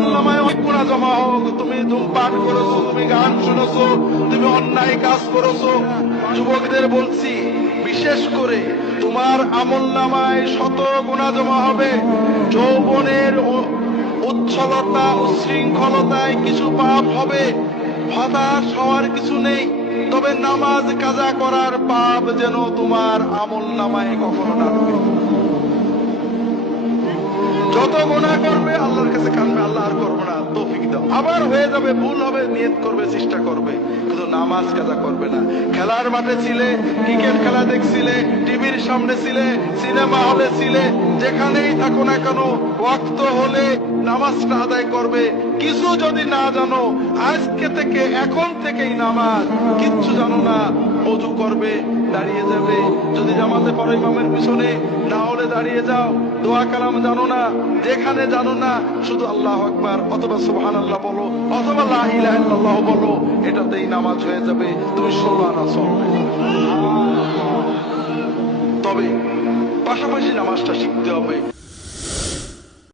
আমলনামায় অনেক গুনাহ জমা হোক। তুমি ধূমপান করেছো, তুমি গান শুনেছো, তুমি অন্যায় কাজ করেছো। যুবকদের বলছি, বিশেষ করে তোমার আমলনামায় শত গুনাহ জমা হবে। যৌবনের উচ্ছলতা উচ্ছৃঙ্খলতায় কিছু পাপ হবে, হতাশ হওয়ার কিছু নেই। তবে নামাজ কাজা করার পাপ যেন তোমার আমলনামায় কখনো না ঢোকে। যত গুনাহ করবে আল্লাহর কাছে কাঁদবে, আল্লাহ আর করবো না, তৌফিক দাও। আবার হয়ে যাবে, ভুল হবে, নিয়ত করবে, চেষ্টা করবে, কিন্তু নামাজ কাজা করবে না। খেলার মাঠে ছিলে, ক্রিকেট খেলা দেখছিলে, টিভির সামনে ছিলে, সিনেমা হলে ছিলে, যেখানেই থাকো না কেন ওয়াক্ত হলে নামাজটা আদায় করবে। কিছু যদি না জানো, আজকে থেকে এখন থেকেই নামাজ। কিচ্ছু জানো না, ওযু করবে, দাঁড়িয়ে যাবে, যদি জামাতে পড়ো ইমামের পিছনে, না হলে দাঁড়িয়ে যাও। দোয়া কালাম জানো না, যেখানে জানো না শুধু আল্লাহু আকবার অথবা সুবহানাল্লাহ বলো অথবা লা ইলাহা ইল্লাল্লাহ বলো, এটাতেই নামাজ হয়ে যাবে। তুমি 16 আনা চলবে। তবে পাশাপাশি নামাজটা শিখতে হবে।